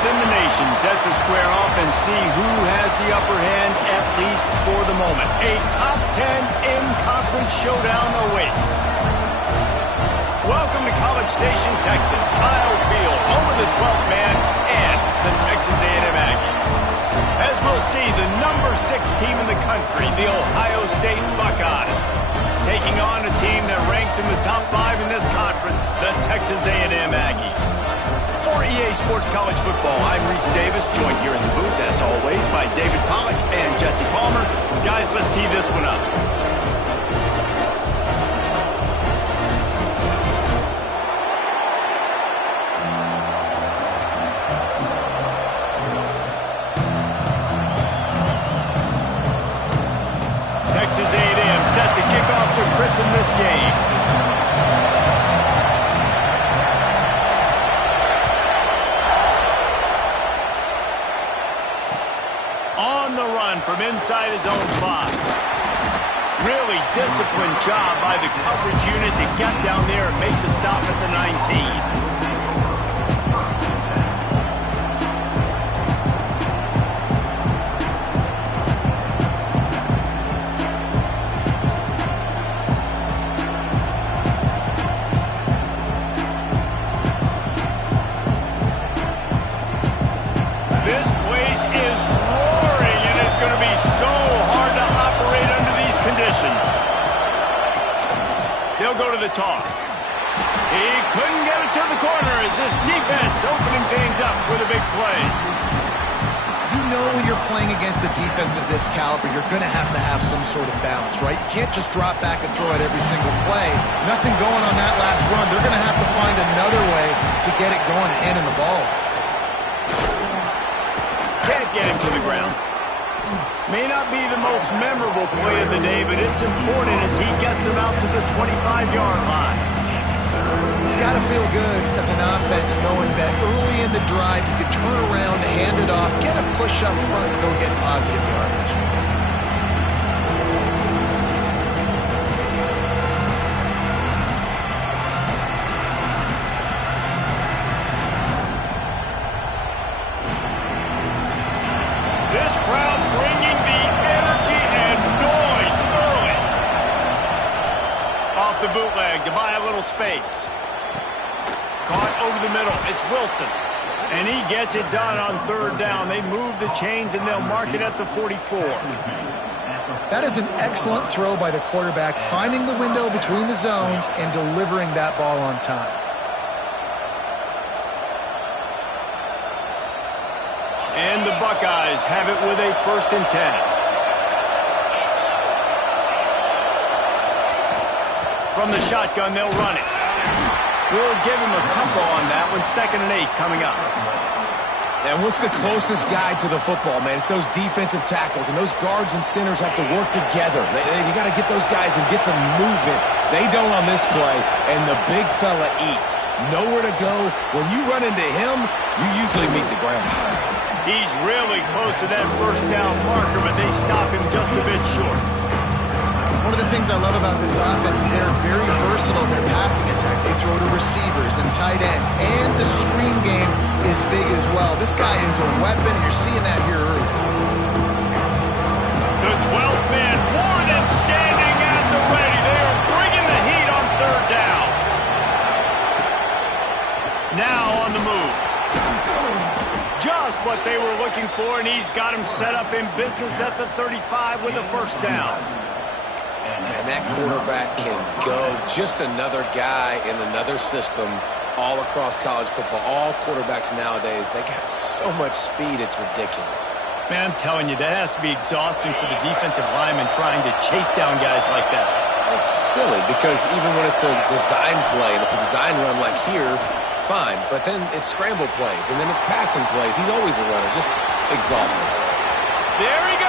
teams in the nation set to square off and see who has the upper hand, at least for the moment. A top 10 in-conference showdown awaits. Welcome to College Station, Texas. Kyle Field, home of the 12th man and the Texas A&M Aggies. As we'll see, the number 6 team in the country, the Ohio State Buckeyes, taking on a team that ranks in the top 5 in this conference, the Texas A&M Aggies. For EA Sports College Football, I'm Reese Davis, joined here in the booth, as always, by David Pollack and Jesse Palmer. Guys, let's tee this one up. Texas A&M set to kick off to christen this game. On the run from inside his own 5. Really disciplined job by the coverage unit to get down there and make the stop at the 19. This place is roaring, and it's going to be so hard to operate under these conditions. They'll go to the toss. He couldn't get it to the corner as this defense opening things up with a big play. You know when you're playing against a defense of this caliber, you're going to have some sort of balance, right? You can't just drop back and throw it every single play. Nothing going on that last run. They're going to have to find another way to get it going, handing the ball. Can't get him to the ground. May not be the most memorable play of the day, but it's important as he gets him out to the 25-yard line. It's got to feel good as an offense knowing that early in the drive you can turn around, hand it off, get a push up front, and go get positive yardage. This crowd bringing the energy and noise early. Off the bootleg to buy a little space. Caught over the middle. It's Wilson. And he gets it done on 3rd down. They move the chains and they'll mark it at the 44. That is an excellent throw by the quarterback, finding the window between the zones and delivering that ball on time. And the Buckeyes have it with a 1st and 10. From the shotgun, they'll run it. We'll give him a couple on that one. 2nd and 8 coming up. And what's the closest guy to the football, man? It's those defensive tackles, and those guards and centers have to work together. You got to get those guys and get some movement. They don't on this play, and the big fella eats. Nowhere to go. When you run into him, you usually meet the ground. He's really close to that 1st down marker, but they stop him just a bit short. One of the things I love about this offense is they're very versatile in their passing attack. They throw to receivers and tight ends, and the screen game is big as well. This guy is a weapon, and you're seeing that here early. The 12th man more than standing at the ready. They are bringing the heat on 3rd down. Now on the move. Just what they were looking for, and he's got him set up in business at the 35 with a 1st down. And that quarterback can go. Just another guy in another system all across college football. All quarterbacks nowadays, they got so much speed, it's ridiculous. Man, I'm telling you, that has to be exhausting for the defensive lineman trying to chase down guys like that. It's silly because even when it's a design play and it's a design run like here, fine. But then it's scramble plays, and then it's passing plays. He's always a runner. Just exhausting. There he goes.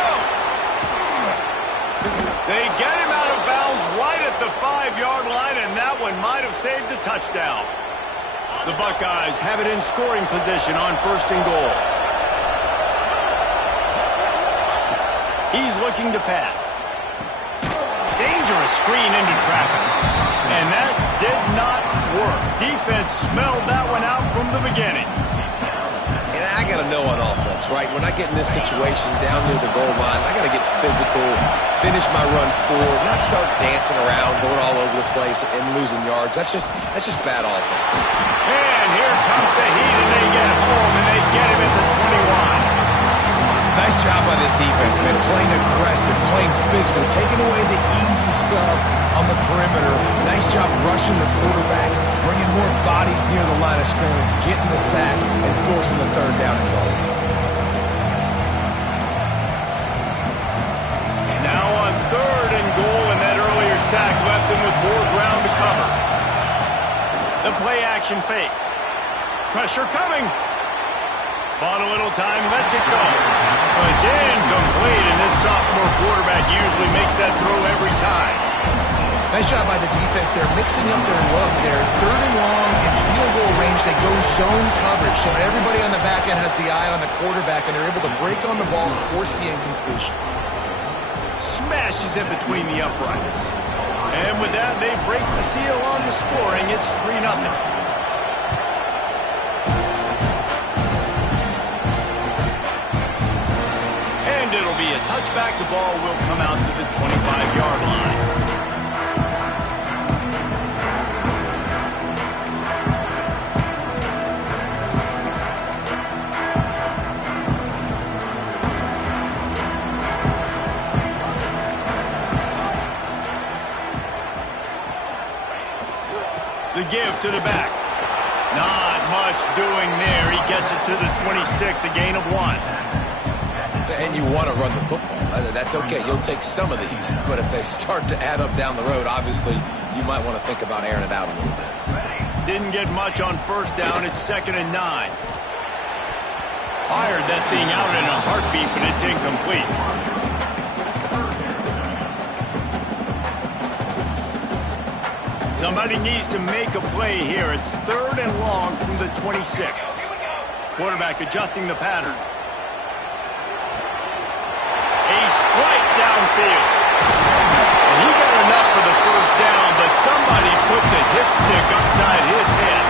They get him out of bounds right at the 5-yard line, and that one might have saved a touchdown. The Buckeyes have it in scoring position on 1st and goal. He's looking to pass. Dangerous screen into traffic. And that did not work. Defense smelled that one out from the beginning. And I got to know on offense, right? When I get in this situation down near the goal line, I got to get physical, finish my run forward, not start dancing around, going all over the place and losing yards. That's just bad offense. And here comes the heat, and they get home, and they get him at the 21. Nice job by this defense, man. Playing aggressive, playing physical, taking away the easy stuff on the perimeter. Nice job rushing the quarterback, bringing more bodies near the line of scrimmage, getting the sack, and forcing the third down and goal. Now on 3rd and goal, and that earlier sack left them with more ground to cover. The play action fake. Pressure coming. Bought a little time, lets it go. But it's incomplete, and this sophomore quarterback usually makes that throw every time. Nice job by the defense. They're mixing up their look. They're 3rd and long in field goal range. They go zone coverage. So everybody on the back end has the eye on the quarterback, and they're able to break on the ball, force the incompletion. Smashes it between the uprights. And with that, they break the seal on the scoring. It's 3-0. It'll be a touchback. The ball will come out to the 25-yard line. The give to the back. Not much doing there. He gets it to the 26, a gain of 1. And you want to run the football. That's okay. You'll take some of these. But if they start to add up down the road, obviously, you might want to think about airing it out a little bit. Didn't get much on 1st down. It's 2nd and 9. Fired that thing out in a heartbeat, but it's incomplete. Somebody needs to make a play here. It's 3rd and long from the 26. Quarterback adjusting the pattern. A strike downfield. And he got enough for the 1st down, but somebody put the hit stick upside his head.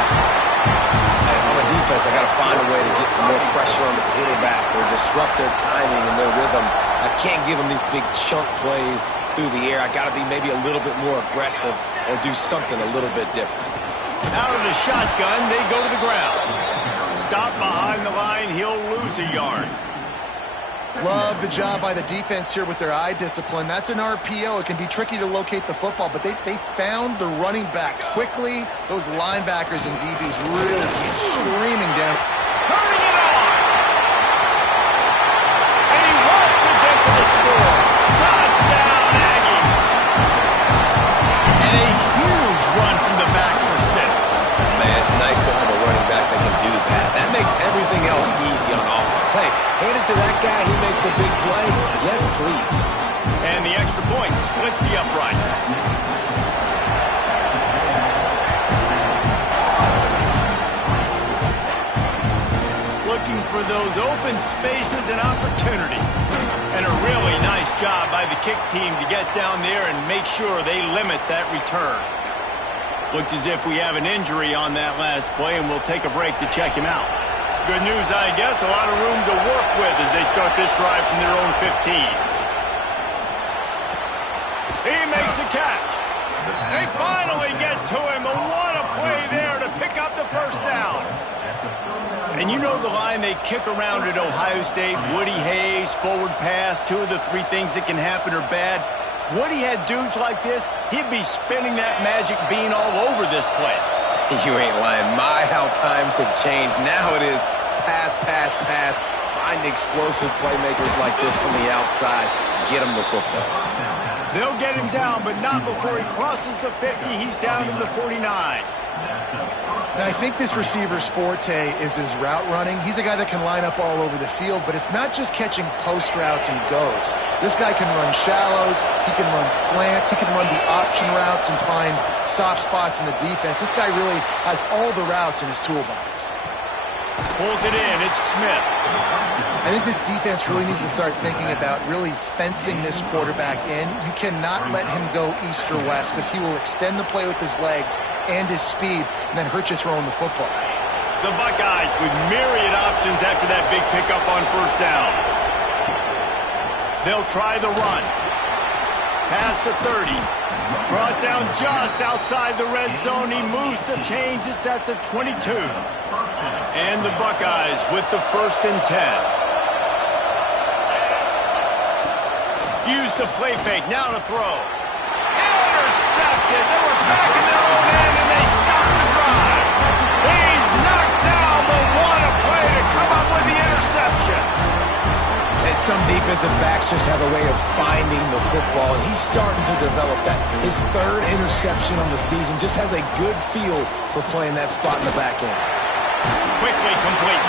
Hey, if I'm a defense, I got to find a way to get some more pressure on the quarterback or disrupt their timing and their rhythm. I can't give them these big chunk plays through the air. I got to be maybe a little bit more aggressive or do something a little bit different. Out of the shotgun, they go to the ground. Stop behind the line, he'll lose a yard. Love the job by the defense here with their eye discipline. That's an RPO. It can be tricky to locate the football, but they found the running back quickly. Those linebackers and DBs really keep screaming down. Turning it on! And he launches in for the score. Touchdown, Aggie! And a huge run from the back for 6. Man, it's nice to have a running back that can do that. That makes everything else easy on offense. Hey, hand it to that guy, he makes a big play. Yes, please. And the extra point splits the uprights. Looking for those open spaces and opportunity. And a really nice job by the kick team to get down there and make sure they limit that return. Looks as if we have an injury on that last play, and we'll take a break to check him out. Good news, I guess. A lot of room to work with as they start this drive from their own 15. He makes a catch. They finally get to him. And what a play there to pick up the 1st down. And you know the line they kick around at Ohio State, Woody Hayes, forward pass, 2 of the 3 things that can happen are bad. Woody had dudes like this, he'd be spinning that magic bean all over this place. You ain't lying. My, how times have changed. Now it is pass, pass, pass. Find explosive playmakers like this on the outside. Get him the football. They'll get him down, but not before he crosses the 50. He's down to the 49. Now, I think this receiver's forte is his route running. He's a guy that can line up all over the field, but it's not just catching post routes and goes. This guy can run shallows, he can run slants, he can run the option routes and find soft spots in the defense. This guy really has all the routes in his toolbox. Pulls it in, it's Smith. I think this defense really needs to start thinking about really fencing this quarterback in. You cannot let him go east or west because he will extend the play with his legs and his speed and then hurt you throwing the football. The Buckeyes with myriad options after that big pickup on first down. They'll try the run. Past the 30. Brought down just outside the red zone. He moves the chains. It's at the 22. And the Buckeyes with the 1st and 10. Use the play fake. Now to throw. Intercepted. They were back in their own end, and they stop the drive. He's knocked down, but what a play to come up with the interception. And some defensive backs just have a way of finding the football, and he's starting to develop that. His 3rd interception on the season, just has a good feel for playing that spot in the back end. Quickly complete.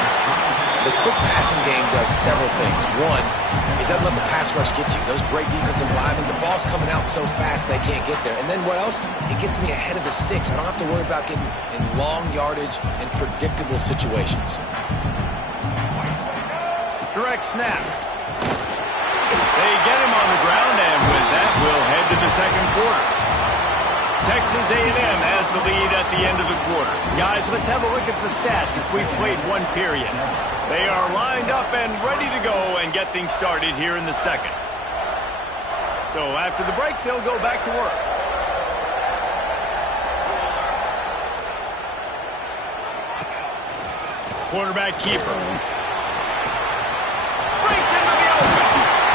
The quick passing game does several things. One, it doesn't let the pass rush get you. Those great defensive linemen, the ball's coming out so fast they can't get there. And then what else? It gets me ahead of the sticks. I don't have to worry about getting in long yardage and predictable situations. Direct snap. They get him on the ground, and with that, we'll head to the second quarter. Texas A&M has the lead at the end of the quarter. Guys, let's have a look at the stats as we've played one period. They are lined up and ready to go and get things started here in the second. So after the break, they'll go back to work. Quarterback keeper. Brings him to the open.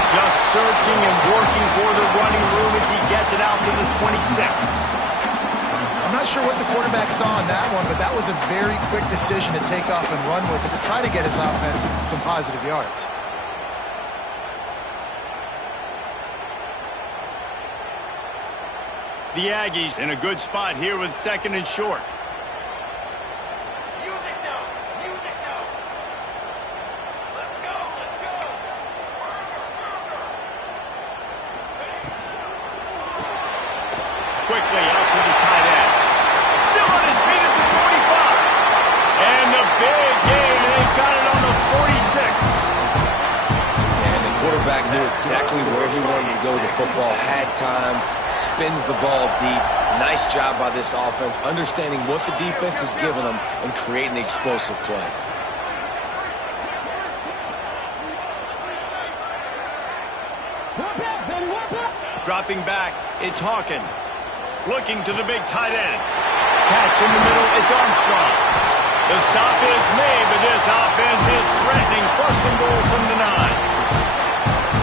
Just searching and working for the running room as he gets it out to the 26. I'm not sure what the quarterback saw on that one, but that was a very quick decision to take off and run with it to try to get his offense some positive yards. The Aggies in a good spot here with 2nd and short. Quickly out to the tight end. Still on his feet at the 45. And the big gain, and they've got it on the 46. And the quarterback knew exactly where he wanted to go with the football, had time, spins the ball deep. Nice job by this offense, understanding what the defense is giving them and creating the explosive play. Dropping back, it's Hawkins. Looking to the big tight end. Catch in the middle, it's Armstrong. The stop is made, but this offense is threatening. 1st and goal from the 9.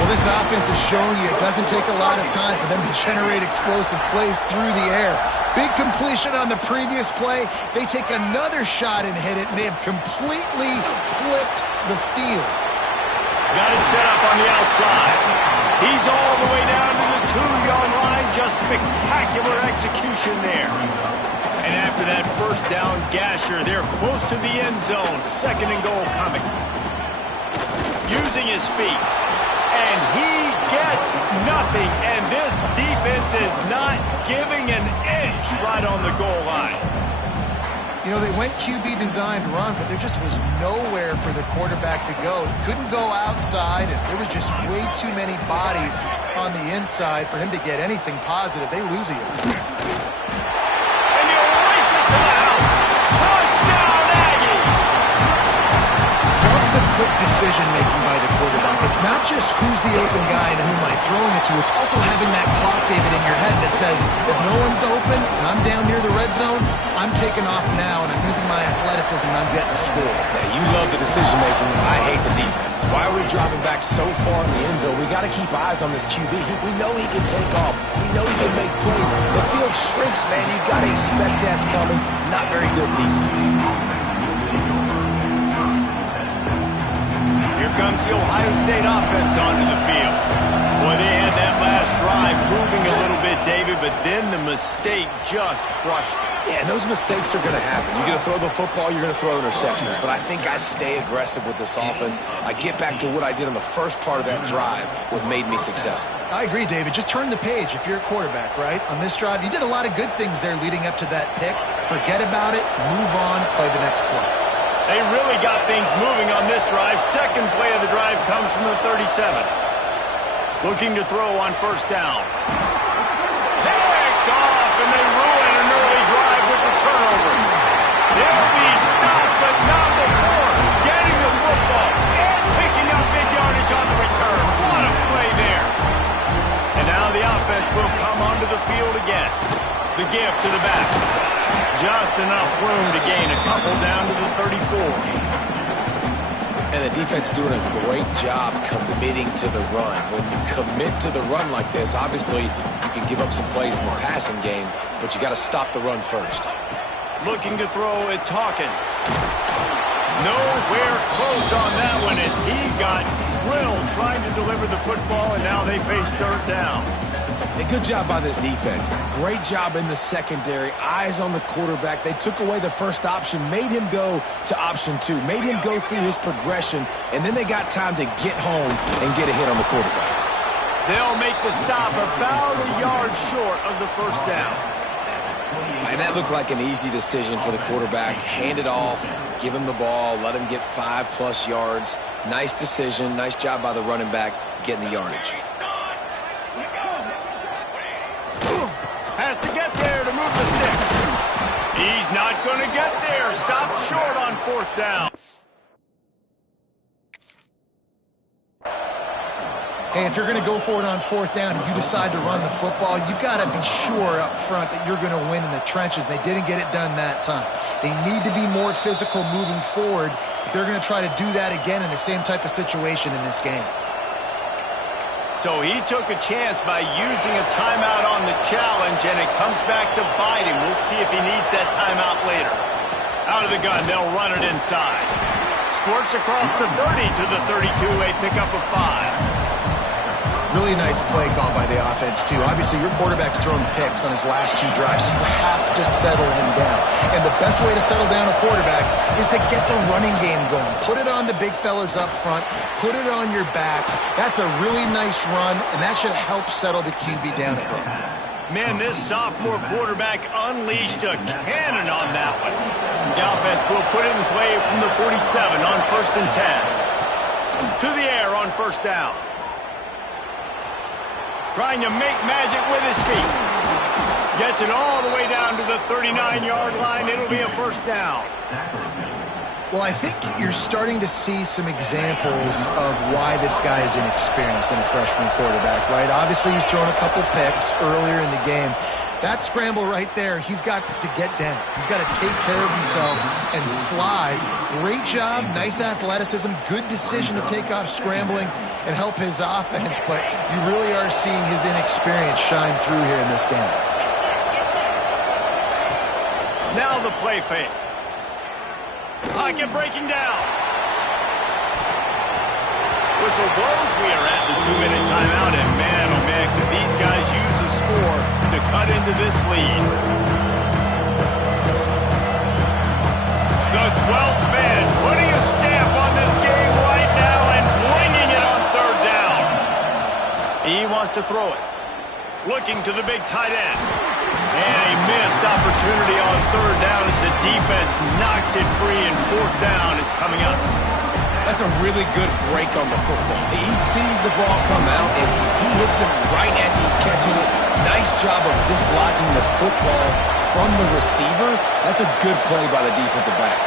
Well, this offense is showing you it doesn't take a lot of time for them to generate explosive plays through the air. Big completion on the previous play. They take another shot and hit it, and they have completely flipped the field. Got it set up on the outside. He's all the way down to the 2-yard line. Just spectacular execution there. And after that 1st down gasher, they're close to the end zone. 2nd and goal coming. Using his feet. And he gets nothing. And this defense is not giving an inch right on the goal line. You know, they went QB designed run, but there just was nowhere for the quarterback to go. He couldn't go outside, and there was just way too many bodies on the inside for him to get anything positive. They lose it. And you race it to the house. Touchdown, Aggie! Love the quick decision-making by the quarterback. It's not just who's the open guy and who am I throwing it to. It's also having that clock, David, in your head that says, if no one's open and I'm down near the red zone, I'm taking off now, and I'm using my athleticism, and I'm getting a score. Yeah, you love the decision-making. I hate the defense. Why are we dropping back so far in the end zone? We got to keep eyes on this QB. We know he can take off. We know he can make plays. The field shrinks, man. You got to expect that's coming. Not very good defense. Here comes the Ohio State offense onto the field. Boy, they had that last drive moving a little bit, David, but then the mistake just crushed them. Yeah, and those mistakes are going to happen. You're going to throw the football, you're going to throw interceptions. But I think I stay aggressive with this offense. I get back to what I did on the first part of that drive, what made me successful. I agree, David. Just turn the page if you're a quarterback, right? On this drive, you did a lot of good things there leading up to that pick. Forget about it, move on, play the next play. They really got things moving on this drive. 2nd play of the drive comes from the 37. Looking to throw on 1st down. Picked off, and they ruin an early drive with the turnover. They'll be stopped, but not before getting the football and picking up mid-yardage on the return. What a play there. And now the offense will come onto the field again. The gift to the back. Just enough room to gain a couple down to the 34. And the defense doing a great job committing to the run. When you commit to the run like this, obviously you can give up some plays in the passing game, but you got to stop the run first. Looking to throw, it's Hawkins. Nowhere close on that one as he got drilled trying to deliver the football, and now they face third down. A good job by this defense. Great job in the secondary. Eyes on the quarterback. They took away the first option, made him go to option 2, made him go through his progression, and then they got time to get home and get a hit on the quarterback. They'll make the stop about a yard short of the first down. And that looked like an easy decision for the quarterback. Hand it off, give him the ball, let him get 5+ yards. Nice decision. Nice job by the running back getting the yardage. Has to get there to move the sticks. He's not going to get there. Stopped short on fourth down. Hey, if you're going to go for it on fourth down and you decide to run the football, you've got to be sure up front that you're going to win in the trenches. They didn't get it done that time. They need to be more physical moving forward if they're going to try to do that again in the same type of situation in this game. So he took a chance by using a timeout on the challenge, and it comes back to bite him. We'll see if he needs that timeout later. Out of the gun, they'll run it inside. Squirts across the 30 to the 32, a pickup of 5. Really nice play call by the offense, too. Obviously, your quarterback's thrown picks on his last 2 drives, so you have to settle him down. And the best way to settle down a quarterback is to get the running game going. Put it on the big fellas up front. Put it on your backs. That's a really nice run, and that should help settle the QB down a bit. Man, this sophomore quarterback unleashed a cannon on that one. The offense will put it in play from the 47 on 1st and 10. To the air on first down. Trying to make magic with his feet. Gets it all the way down to the 39-yard line. It'll be a first down. Well, I think you're starting to see some examples of why this guy is inexperienced in a freshman quarterback, right? Obviously, he's thrown a couple picks earlier in the game. That scramble right there, he's got to get down. He's got to take care of himself and slide. Great job, nice athleticism, good decision to take off scrambling and help his offense, but you really are seeing his inexperience shine through here in this game. Now the play fake. Pocket breaking down. Whistle blows. We are at the 2-minute timeout, and man, oh man, could these guys use a score to cut into this lead. The 12th man putting a stamp on this game right now and bringing it on third down. He wants to throw it. Looking to the big tight end. And a missed opportunity on third down as the defense knocks it free, and fourth down is coming up. That's a really good break on the football. He sees the ball come out, and he hits it right as he's catching it. Nice job of dislodging the football from the receiver. That's a good play by the defensive back.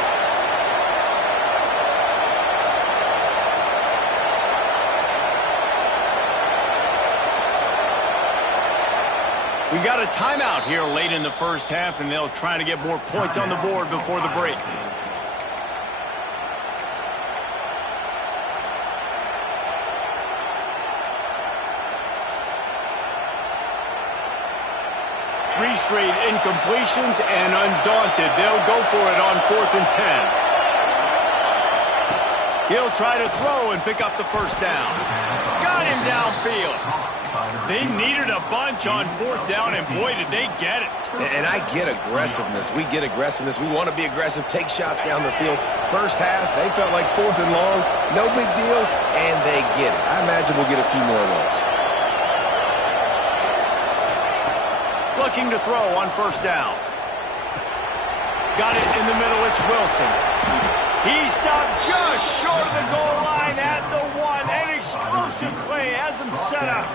We got a timeout here late in the first half, and they'll try to get more points on the board before the break. Three straight incompletions, and undaunted, they'll go for it on 4th and 10. He'll try to throw and pick up the first down. Got him downfield. They needed a bunch on 4th down, and boy, did they get it. And I get aggressiveness. We get aggressiveness. We want to be aggressive, take shots down the field. First half, they felt like 4th and long, no big deal, and they get it. I imagine we'll get a few more of those. Looking to throw on first down. Got it in the middle, it's Wilson. He stopped just short of the goal line at the 1. An explosive play has him set up.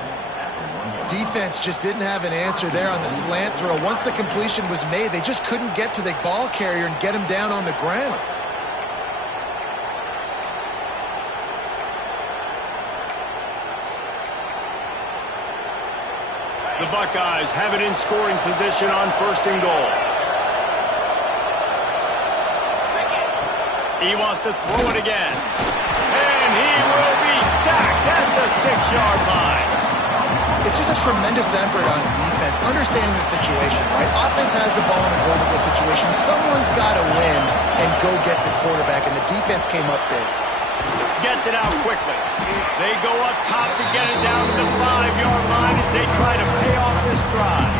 Defense just didn't have an answer there on the slant throw. Once the completion was made, they just couldn't get to the ball carrier and get him down on the ground. The Buckeyes have it in scoring position on 1st and goal. He wants to throw it again. And he will be sacked at the 6-yard line. It's just a tremendous effort on defense, understanding the situation, right? Offense has the ball in a goal-to-goal situation. Someone's got to win and go get the quarterback, and the defense came up big. Gets it out quickly. They go up top to get it down to the 5-yard line as they try to pay off this drive.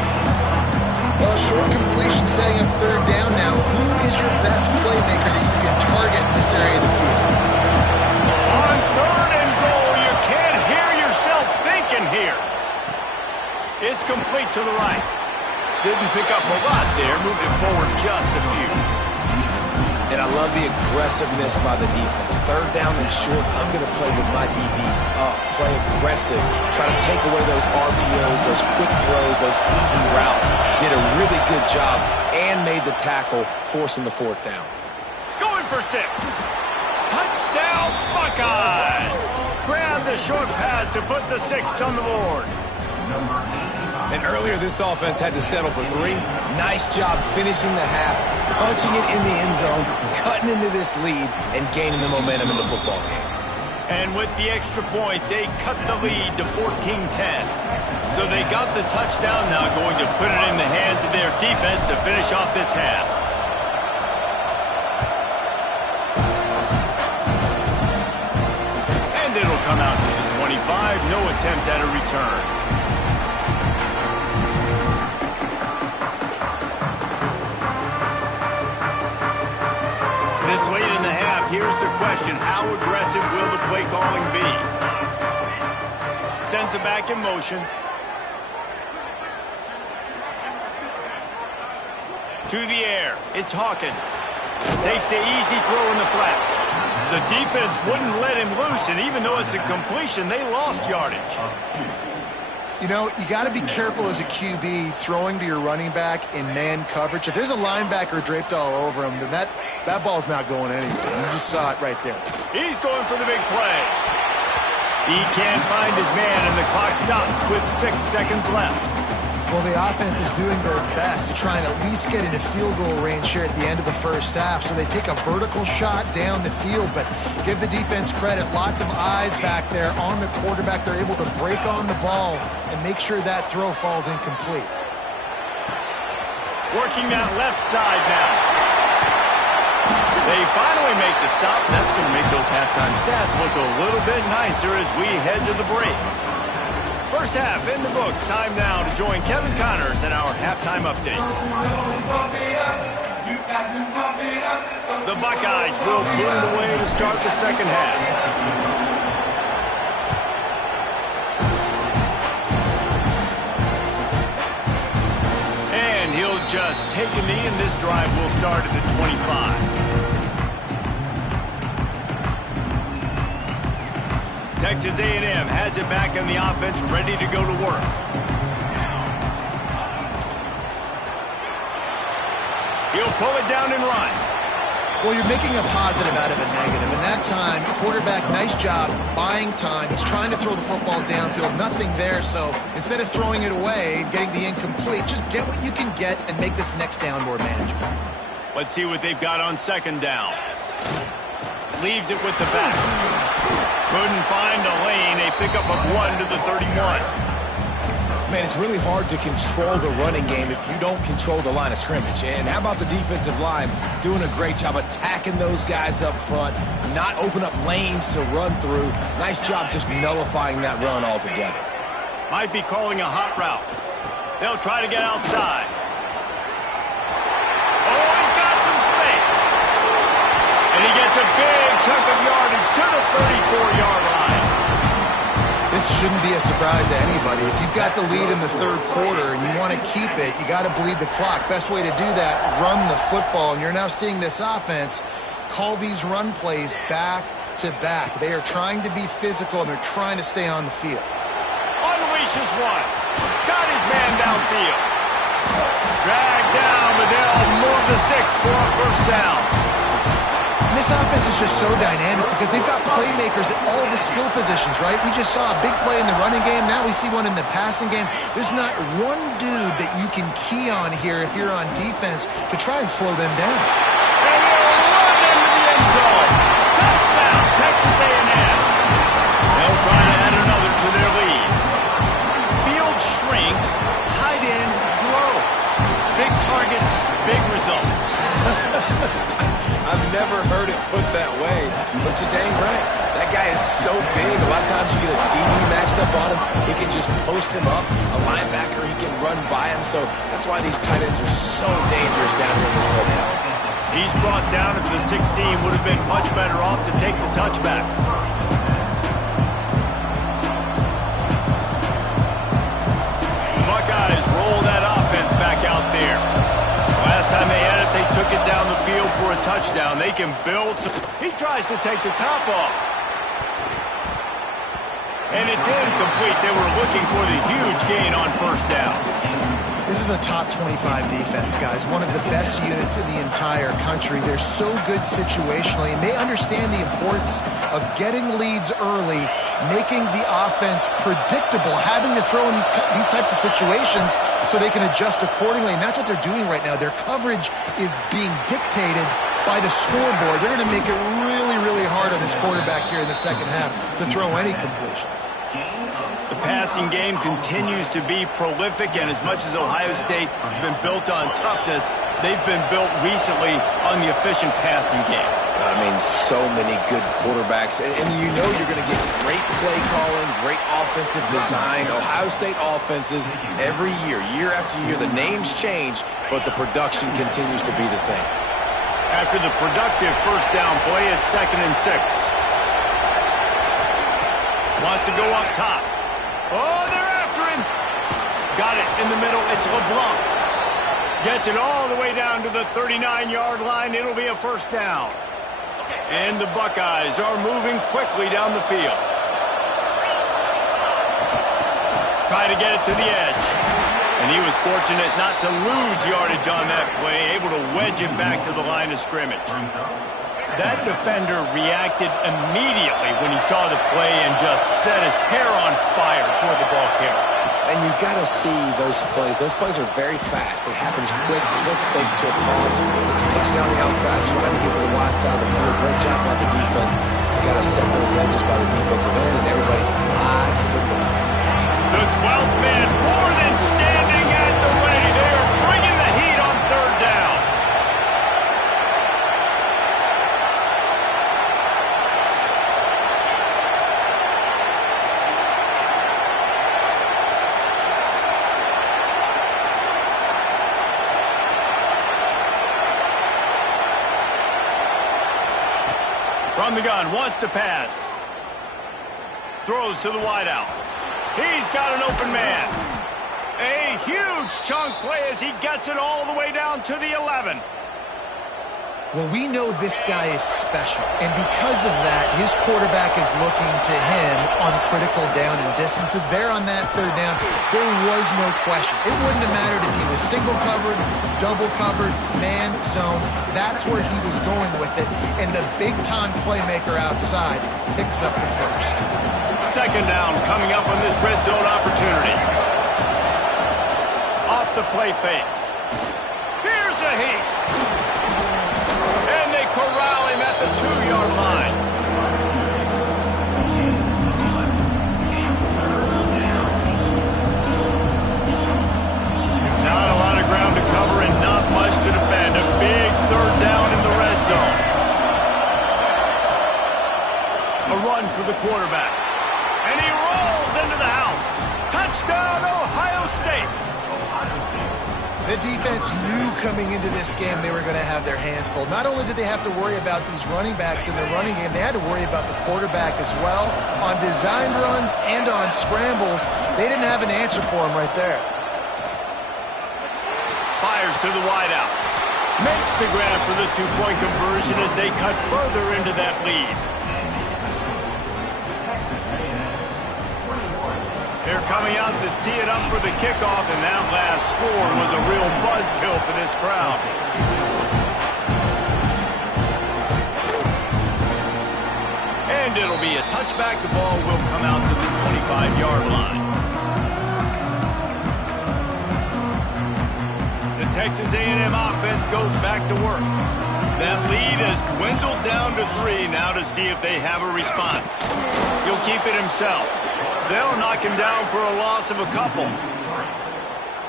Well, short completion setting up 3rd down now. Who is your best playmaker that you can target in this area of the field? On 3rd and goal, you can't hear yourself thinking here. It's complete to the right. Didn't pick up a lot there, moved it forward just a few. And I love the aggressiveness by the defense. 3rd down and short, I'm going to play with my DBs up, play aggressive, try to take away those RPOs, those quick throws, those easy routes. Did a really good job and made the tackle, forcing the 4th down. Going for 6. Touchdown, Buckeyes! Grab the short pass to put the 6 on the board. And earlier this offense had to settle for 3. Nice job finishing the half, punching it in the end zone, cutting into this lead, and gaining the momentum in the football game. And with the extra point, they cut the lead to 14-10. So they got the touchdown, now going to put it in the hands of their defense to finish off this half. And it'll come out to the 25, no attempt at a return. This late in the half, here's the question. How aggressive will the play calling be? Sends it back in motion. To the air. It's Hawkins. Takes the easy throw in the flat. The defense wouldn't let him loose, and even though it's a completion, they lost yardage. You know, you got to be careful as a QB throwing to your running back in man coverage. If there's a linebacker draped all over him, then that ball's not going anywhere. You just saw it right there. He's going for the big play. He can't find his man, and the clock stops with 6 seconds left. Well, the offense is doing their best to try and at least get into field goal range here at the end of the 1st half. So they take a vertical shot down the field, but give the defense credit. Lots of eyes back there on the quarterback. They're able to break on the ball and make sure that throw falls incomplete. Working that left side now. They finally make the stop. That's going to make those halftime stats look a little bit nicer as we head to the break. 1st half in the books. Time now to join Kevin Connors in our halftime update. The Buckeyes will boot it away to start the 2nd half. And he'll just take a knee, and this drive will start at the 25. Texas A&M has it back on the offense, ready to go to work. He'll pull it down and run. Well, you're making a positive out of a negative. And that time, quarterback, nice job buying time. He's trying to throw the football downfield. Nothing there, so instead of throwing it away and getting the incomplete, just get what you can get and make this next down more manageable. Let's see what they've got on 2nd down. Leaves it with the back. Couldn't find a lane. A pickup of 1 to the 31. Man, it's really hard to control the running game if you don't control the line of scrimmage. And how about the defensive line doing a great job attacking those guys up front, not open up lanes to run through. Nice job just nullifying that run altogether. Might be calling a hot route. They'll try to get outside. Oh, he's got some space. And he gets a big chunk of yardage to the 34-yard line. This shouldn't be a surprise to anybody. If you've got the lead in the 3rd quarter and you want to keep it, you got to bleed the clock. Best way to do that, run the football. And you're now seeing this offense call these run plays back to back. They are trying to be physical, and they're trying to stay on the field. Unleash pushes one. Got his man downfield. Dragged down, but they'll move the sticks for a first down. And this offense is just so dynamic because they've got playmakers at all the skill positions, right? We just saw a big play in the running game. Now we see one in the passing game. There's not one dude that you can key on here if you're on defense to try and slow them down. And they'll run into the end zone. Touchdown, Texas A&M. They'll try to add another to their lead. Field shrinks, tight end grows. Big targets, big results. I've never heard it put that way, but you're dang right. That guy is so big. A lot of times you get a DB matched up on him. He can just post him up. A linebacker, he can run by him. So that's why these tight ends are so dangerous down here in this red zone. He's brought down at the 16. Would have been much better off to take the touchback. The Buckeyes roll that offense back out there. Last time they had it, they took it down the field for a touchdown. They can build some... He tries to take the top off. And it's incomplete. They were looking for the huge gain on first down. This is a top 25 defense, guys. One of the best units in the entire country. They're so good situationally, and they understand the importance of getting leads early, making the offense predictable, having to throw in these types of situations so they can adjust accordingly. And that's what they're doing right now. Their coverage is being dictated by the scoreboard. They're going to make it really, really hard on this quarterback here in the second half to throw any completions. The passing game continues to be prolific, and as much as Ohio State has been built on toughness, they've been built recently on the efficient passing game. I mean, so many good quarterbacks, and you know you're going to get great play calling, great offensive design. Ohio State offenses every year, year after year, the names change, but the production continues to be the same. After the productive first down play, it's 2nd and 6. Wants to go up top. Oh, they're after him. Got it in the middle. It's LeBlanc. Gets it all the way down to the 39-yard line. It'll be a first down. And the Buckeyes are moving quickly down the field. Try to get it to the edge. And he was fortunate not to lose yardage on that play, able to wedge it back to the line of scrimmage. That defender reacted immediately when he saw the play and just set his hair on fire toward the ball carrier. And you got to see those plays. Those plays are very fast. They happen quick. There's no fake to a toss. It's pitching on the outside, trying to get to the wide side of the field. Great job by the defense. You got to set those edges by the defensive end, and everybody fly to the football. The 12th man more than standing at the ready. They are bringing the heat on third down. From the gun, wants to pass. Throws to the wideout. He's got an open man. A huge chunk play as he gets it all the way down to the 11. Well, we know this guy is special, and because of that, his quarterback is looking to him on critical down and distances. There on that third down, there was no question. It wouldn't have mattered if he was single covered, double covered, man, zone. That's where he was going with it, and the big-time playmaker outside picks up the first. Second down coming up on this red zone opportunity. Off the play fake. Here's a heat. And they corral him at the 2-yard line. Not a lot of ground to cover and not much to defend. A big third down in the red zone. A run for the quarterback. And he rolls into the house. Touchdown, Ohio State. The defense knew coming into this game they were going to have their hands full. Not only did they have to worry about these running backs in the running game, they had to worry about the quarterback as well. On designed runs and on scrambles, they didn't have an answer for him right there. Fires to the wideout. Makes the grab for the two-point conversion as they cut further into that lead. They're coming out to tee it up for the kickoff, and that last score was a real buzzkill for this crowd. And it'll be a touchback. The ball will come out to the 25-yard line. The Texas A&M offense goes back to work. That lead has dwindled down to 3 now to see if they have a response. He'll keep it himself. They'll knock him down for a loss of a couple.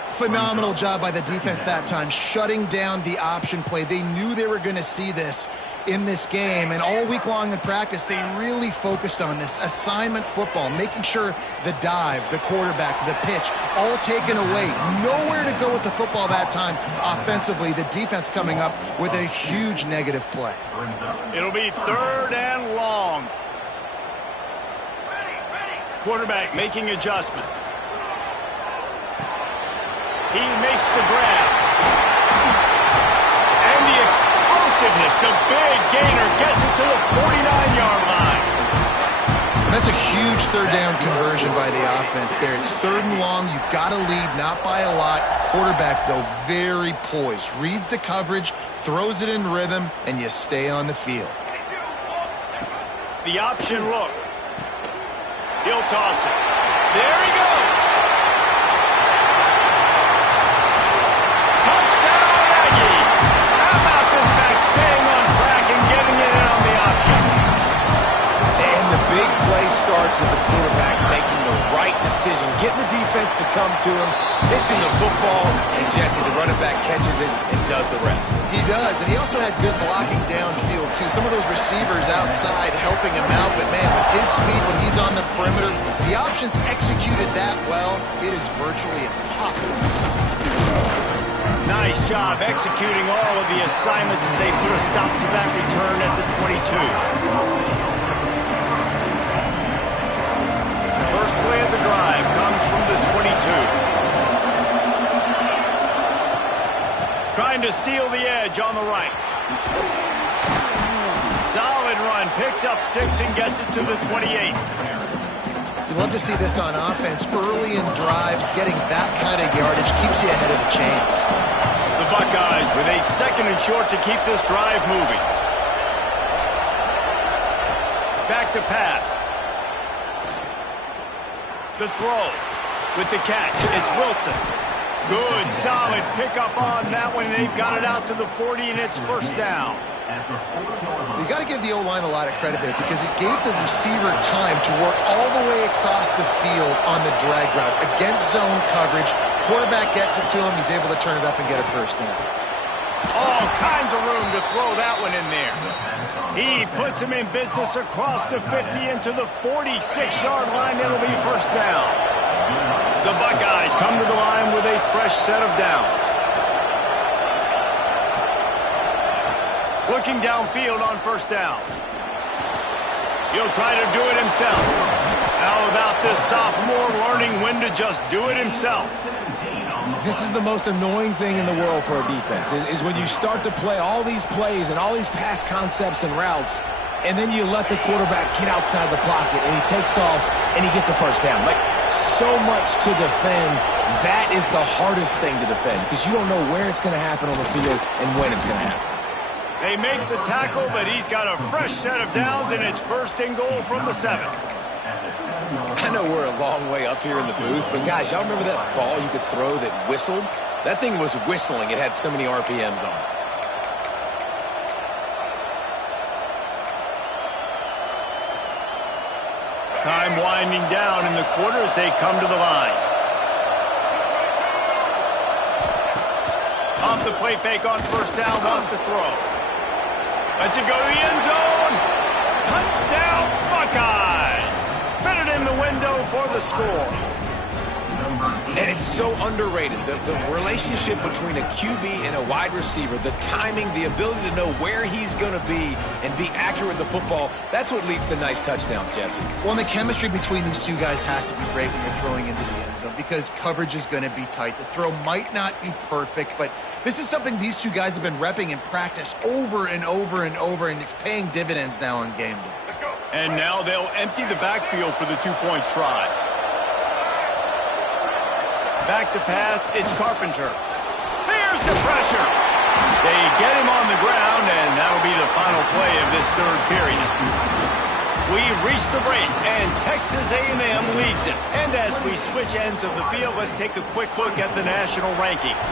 Phenomenal job by the defense that time, shutting down the option play. They knew they were going to see this in this game, and all week long in practice, they really focused on this assignment football, making sure the dive, the quarterback, the pitch, all taken away. Nowhere to go with the football that time offensively. The defense coming up with a huge negative play. It'll be 3rd and long. Quarterback making adjustments. He makes the grab. And the explosiveness, the big gainer gets it to the 49-yard line. That's a huge 3rd down conversion by the offense there. It's 3rd and long. You've got to lead, not by a lot. Quarterback, though, very poised. Reads the coverage, throws it in rhythm, and you stay on the field. The option look. He'll toss it. There he goes. Touchdown, Aggies. How about this back staying on track and getting it in on the option? And the big play starts with the quarterback making the right decision, getting the defense to come to him, pitching the football, and Jesse, the running back, catches it and does the rest. He does, and he also had good blocking downfield, too. Some of those receivers outside helping him out, but, man, with his speed when he's on the perimeter, the options executed that well, it is virtually impossible to stop. Nice job executing all of the assignments as they put a stop to that return at the 22. First play of the drive comes from the 22. Trying to seal the edge on the right. Solid run, picks up 6 and gets it to the 28. You love to see this on offense. Early in drives, getting that kind of yardage keeps you ahead of the chains. The Buckeyes with a 2nd and short to keep this drive moving. Back to pass. The throw with the catch. It's Wilson. Good, solid pickup on that one. They've got it out to the 40, and it's 1st down. You got to give the O-line a lot of credit there because it gave the receiver time to work all the way across the field on the drag route against zone coverage. Quarterback gets it to him. He's able to turn it up and get a 1st down. All kinds of room to throw that one in there. He puts him in business across the 50 into the 46-yard line. It'll be 1st down. The Buckeyes come to the line with a fresh set of downs. Looking downfield on 1st down. He'll try to do it himself. How about this sophomore learning when to just do it himself? This is the most annoying thing in the world for a defense, is when you start to play all these plays and all these pass concepts and routes, and then you let the quarterback get outside the pocket, and he takes off, and he gets a 1st down. Like, so much to defend. That is the hardest thing to defend because you don't know where it's going to happen on the field and when it's going to happen. They make the tackle, but he's got a fresh set of downs, and it's 1st and goal from the 7. I know we're a long way up here in the booth, but guys, y'all remember that ball you could throw that whistled? That thing was whistling. It had so many RPMs on it. Time winding down in the quarter as they come to the line. Off the play fake on 1st down, wants to throw. Lets it go to the end zone. Touchdown, Buckeyes. Fitted in the window for the score. And it's so underrated. The relationship between a QB and a wide receiver, the timing, the ability to know where he's going to be and be accurate with the football, that's what leads to nice touchdowns, Jesse. Well, and the chemistry between these two guys has to be great when you're throwing into the end zone because coverage is going to be tight. The throw might not be perfect, but this is something these two guys have been repping in practice over and over and over, and it's paying dividends now on game day. And now they'll empty the backfield for the 2-point try. Back to pass, it's Carpenter. There's the pressure. They get him on the ground, and that'll be the final play of this third period. We've reached the break, and Texas A&M leads it. And as we switch ends of the field, let's take a quick look at the national rankings.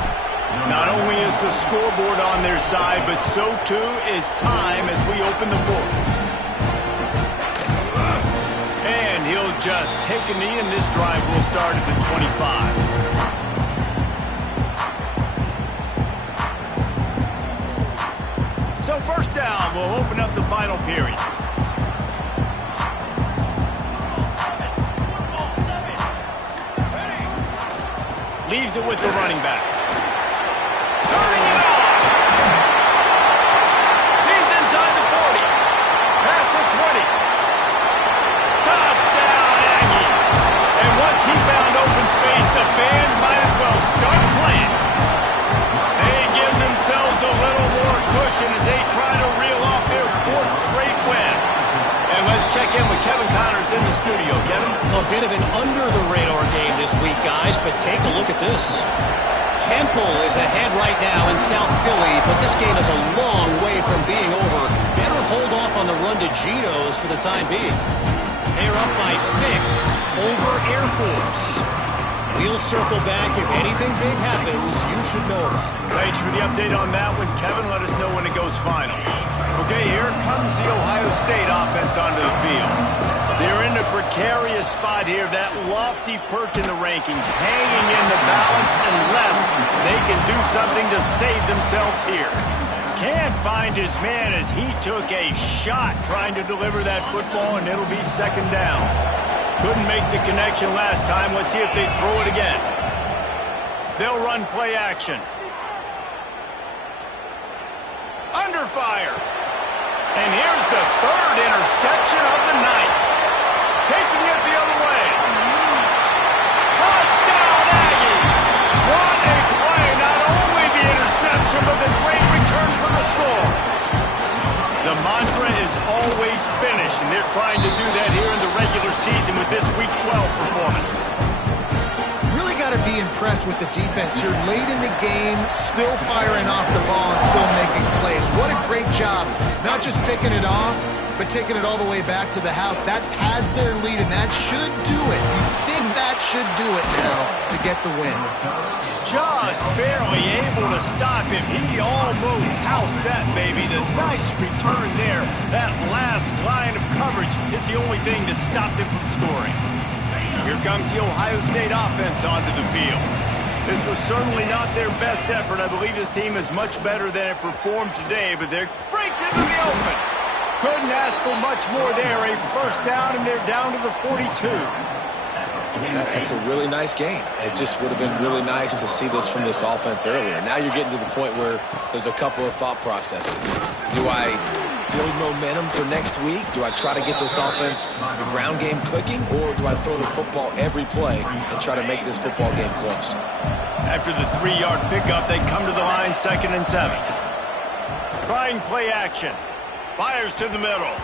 Not only is the scoreboard on their side, but so too is time as we open the fourth. And he'll just take a knee, and this drive will start at the 25. So first down, we'll open up the final period. Leaves it with the running back. Turning it on. He's inside the 40. Past the 20. Touchdown, Aggie. And once he found open space, the band might as well start playing. They give themselves a little more cushion as they try to reel off their fourth straight win. And let's check in with Kevin Connors in the studio. Kevin? A bit of an under-the-radar game this week, guys, but take a look at this. Temple is ahead right now in South Philly, but this game is a long way from being over. Better hold off on the run to Geno's for the time being. They're up by 6 over Air Force. We'll circle back. If anything big happens, you should know about it. Thanks for the update on that one, Kevin. Let us know when it goes final. Okay, here comes the Ohio State offense onto the field. They're in a precarious spot here, that lofty perch in the rankings, hanging in the balance unless they can do something to save themselves here. Can't find his man as he took a shot trying to deliver that football, and it'll be second down. Couldn't make the connection last time. Let's see if they throw it again. They'll run play action. Under fire. And here's the third interception of the night. Taking it the other way. Touchdown, Aggie! What a play. Not only the interception, but the great return for the score. The mantra is always finish, and they're trying to do that here in the regular season with this Week 12 performance. Really got to be impressed with the defense here. Late in the game, still firing off the ball and still making plays. What a great job. Not just picking it off, but taking it all the way back to the house. That pads their lead, and that should do it. You think that should do it now to get the win. Just barely able to stop him. He almost housed that baby. The nice return there. That last line of coverage is the only thing that stopped him from scoring. Here comes the Ohio State offense onto the field. This was certainly not their best effort. I believe this team is much better than it performed today, but there breaks into the open. Couldn't ask for much more there. A first down, and they're down to the 42. That's a really nice game. It just would have been really nice to see this from this offense earlier. Now you're getting to the point where there's a couple of thought processes. Do I build momentum for next week? Do I try to get this offense, the ground game clicking, or do I throw the football every play and try to make this football game close? After the 3-yard pickup, they come to the line, 2nd and 7. Trying play action. Fires to the middle.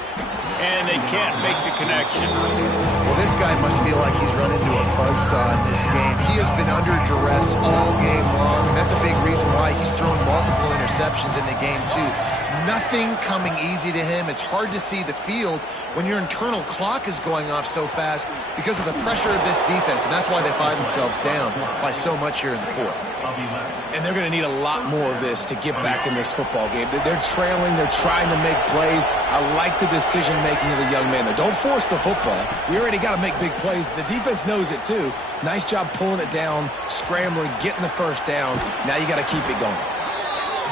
And they can't make the connection. Well, this guy must feel like he's run into a buzzsaw in this game. He has been under duress all game long, and that's a big reason why he's thrown multiple interceptions in the game, too. Nothing coming easy to him. It's hard to see the field when your internal clock is going off so fast because of the pressure of this defense, and that's why they find themselves down by so much here in the fourth. And they're going to need a lot more of this to get back in this football game. They're trailing. They're trying to make plays. I like the decision-making of the young man. Don't force the football. We already got to make big plays. The defense knows it, too. Nice job pulling it down, scrambling, getting the first down. Now you got to keep it going.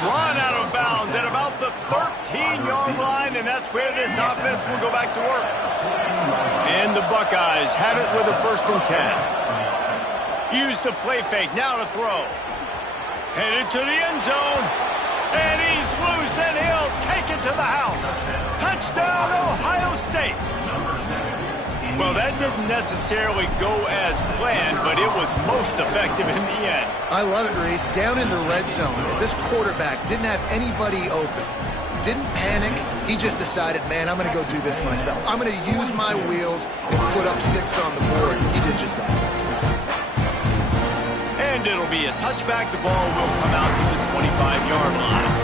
Run out of bounds at about the 13-yard line, and that's where this offense will go back to work. And the Buckeyes have it with a 1st and 10. Use the play fake, now to throw. Headed to the end zone, and he's loose, and he'll take it to the house. Touchdown, Ohio State. Well, that didn't necessarily go as planned, but it was most effective in the end. I love it, Reese. Down in the red zone, this quarterback didn't have anybody open. Didn't panic. He just decided, man, I'm going to go do this myself. I'm going to use my wheels and put up 6 on the board. He did just that. And it'll be a touchback. The ball will come out to the 25-yard line.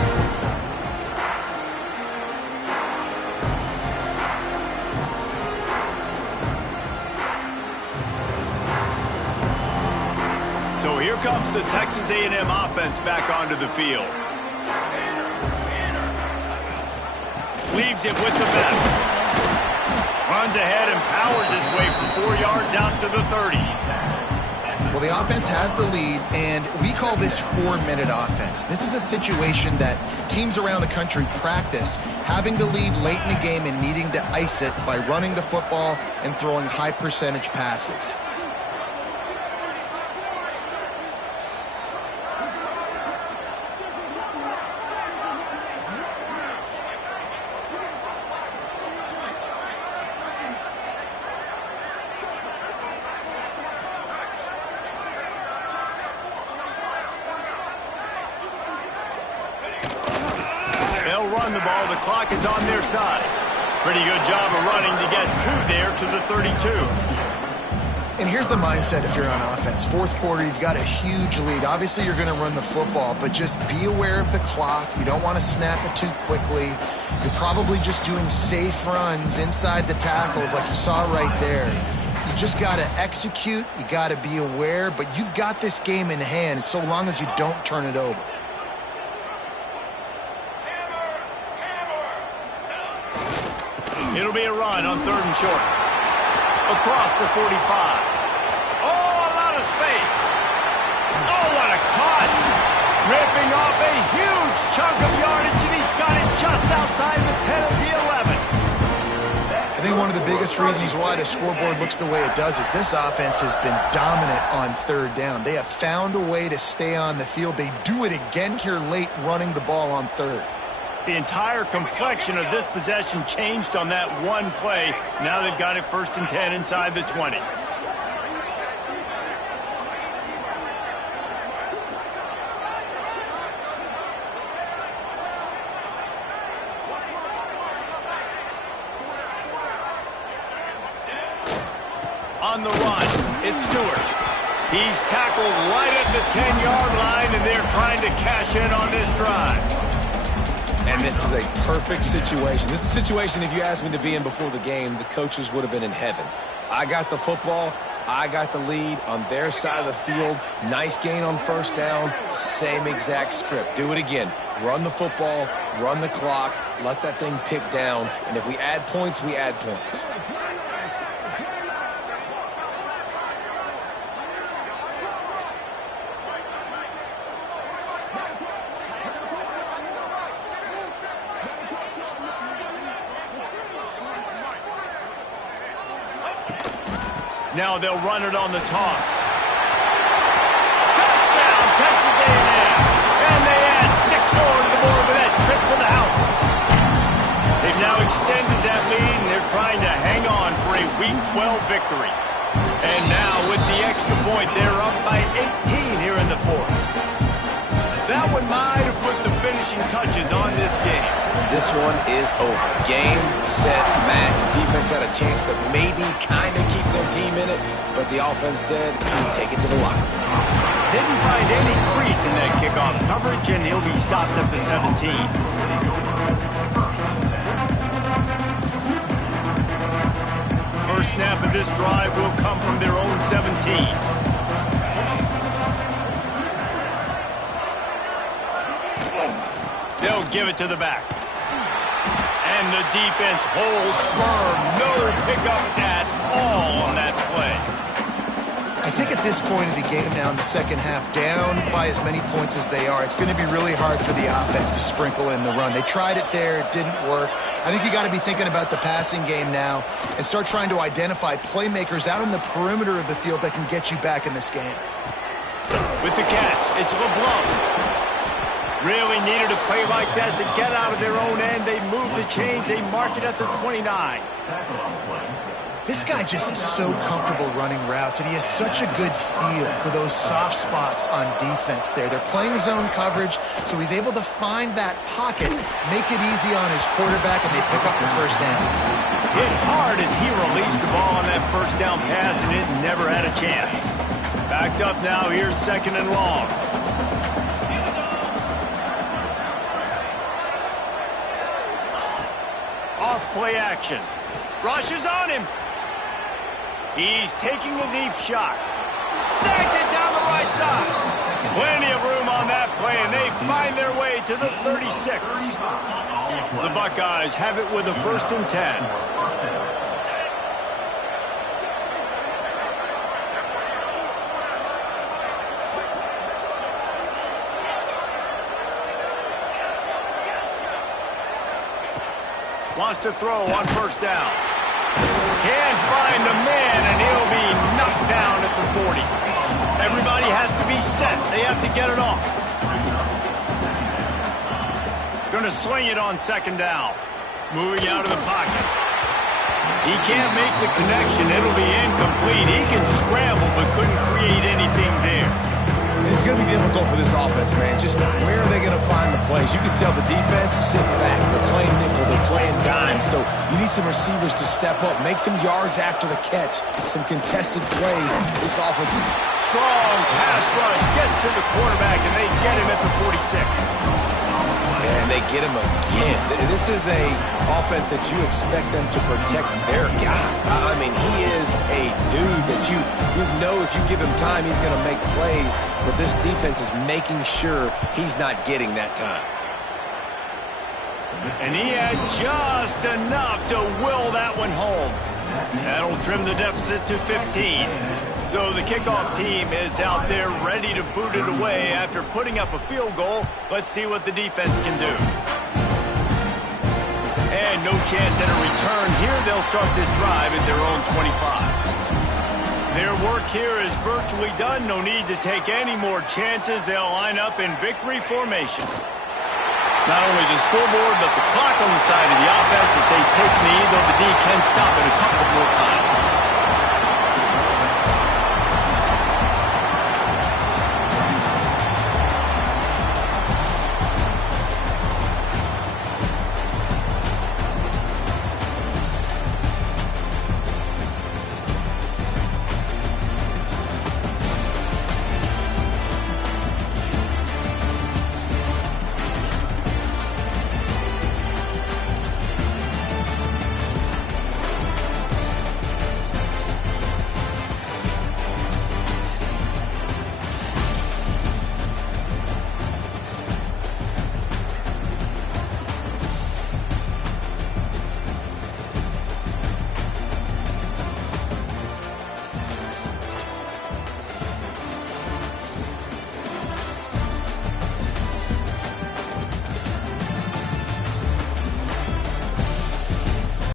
So here comes the Texas A&M offense back onto the field. Leaves it with the back. Runs ahead and powers his way for 4 yards out to the 30. Well, the offense has the lead, and we call this 4-minute offense. This is a situation that teams around the country practice, having the lead late in the game and needing to ice it by running the football and throwing high-percentage passes. Run the ball. The clock is on their side. Pretty good job of running to get there to the 32. And here's the mindset if you're on offense. Fourth quarter, you've got a huge lead. Obviously, you're going to run the football, but just be aware of the clock. You don't want to snap it too quickly. You're probably just doing safe runs inside the tackles like you saw right there. You just got to execute. You got to be aware, but you've got this game in hand so long as you don't turn it over. It'll be a run on 3rd and short. Across the 45. Oh, a lot of space. Oh, what a cut. Ripping off a huge chunk of yardage, and he's got it just outside the 10 of the 11. I think one of the biggest reasons why the scoreboard looks the way it does is this offense has been dominant on 3rd down. They have found a way to stay on the field. They do it again here late, running the ball on 3rd. The entire complexion of this possession changed on that one play. Now they've got it 1st and 10 inside the 20. On the run, it's Stewart. He's tackled right at the 10-yard line, and they're trying to cash in on this drive. And this is a perfect situation. This is a situation, if you asked me to be in before the game, the coaches would have been in heaven. I got the football. I got the lead on their side of the field. Nice gain on 1st down. Same exact script. Do it again. Run the football, run the clock, let that thing tick down. And if we add points, we add points. Now they'll run it on the toss. Touchdown, Texas A&M. And they add 6 more to the board with that trip to the house. They've now extended that lead, and they're trying to hang on for a Week 12 victory. And now with the extra point, they're up by 18 here in the 4th. That one might have put the finishing touches on this game. This one is over. Game, set, match. The defense had a chance to maybe kind of keep their team in it, but the offense said, take it to the locker room. Didn't find any crease in that kickoff coverage, and he'll be stopped at the 17. First snap of this drive will come from their own 17. They'll give it to the back. And the defense holds firm. No pickup at all on that play. I think at this point of the game now in the second half, down by as many points as they are, it's going to be really hard for the offense to sprinkle in the run. They tried it there. It didn't work. I think you got to be thinking about the passing game now and start trying to identify playmakers out on the perimeter of the field that can get you back in this game. With the catch, it's LeBlanc. Really needed a play like that to get out of their own end. They move the chains. They mark it at the 29. This guy just is so comfortable running routes, and he has such a good feel for those soft spots on defense there. They're playing zone coverage, so he's able to find that pocket, make it easy on his quarterback, and they pick up the 1st down. Hit hard as he released the ball on that first down pass, and it never had a chance. Backed up now, here's 2nd and long. Off play action. Rush is on him. He's taking a deep shot. Snags it down the right side. Plenty of room on that play, and they find their way to the 36. The Buckeyes have it with a 1st and 10. Wants to throw on 1st down. Can't find the man, and he'll be knocked down at the 40. Everybody has to be set. They have to get it off. Going to swing it on 2nd down. Moving out of the pocket. He can't make the connection. It'll be incomplete. He can scramble, but couldn't create anything there. It's going to be difficult for this offense, man. Just where are they going to find the plays? You can tell the defense sitting back. They're playing nickel. They're playing dime. So you need some receivers to step up, make some yards after the catch, some contested plays. This offense is strong pass rush. Gets to the quarterback, and they get him at the 46. And they get him again. This is a offense that you expect them to protect their guy. I mean, he is a dude that you know if you give him time, he's going to make plays. But this defense is making sure he's not getting that time. And he had just enough to will that one home. That'll trim the deficit to 15. So the kickoff team is out there ready to boot it away after putting up a field goal. Let's see what the defense can do. And no chance at a return here. They'll start this drive at their own 25. Their work here is virtually done. No need to take any more chances. They'll line up in victory formation. Not only the scoreboard, but the clock on the side of the offense as they take the knee, though the D can stop it a couple more times.